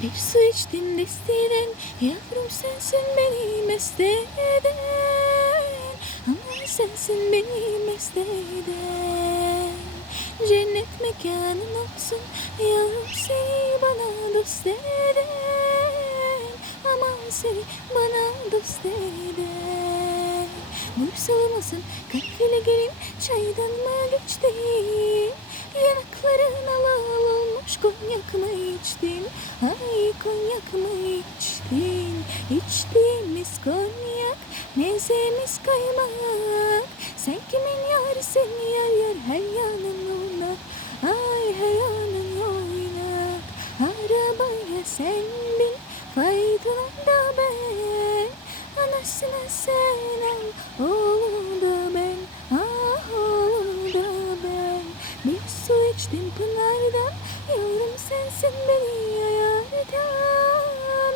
Bir su içtim desteden Yavrum sensin beni mest eden Ama sensin beni mest eden Cennet mekanın olsun Yavrum seni bana dost eden Aman seni bana dost eden Bursa'lı mısın? Kahvele gelin çaydan mı geçtin? Yanakların alal olmuş konyak mı içtin? Ay konyak mı içtin? İçtiğimiz konyak mezemiz kaymak. Sen kimin yarısın? Yer yer her yanın oynak. Ay her yanın oynak. Arabaya sen bin faydalan da ben Anasını sen al oğlum su içtim pınardan. Yavrum sensin beni ayardan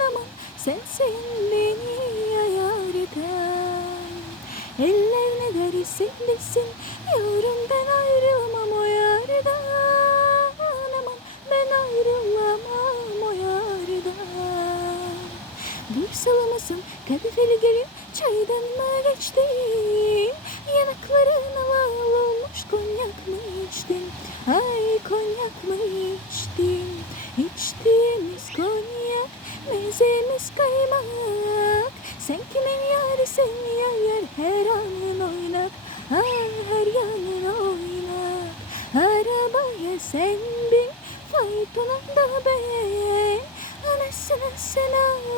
Aman sensin beni ayardan Eller ne derse desin Yavrum ben ayrılmam o yardan. Aman ben ayrılamam o yardan. Bir salamasın kadifeli gelin. Çaydan mı geçtin Ay konyak mı içtin İçtiğimiz konyak Mezemiz kaymak. Sen kimin yarısın yer yer Her anın oynak. Ay her yanın oynak. Arabaya sen bin Faytonun da ben. Anasını sen al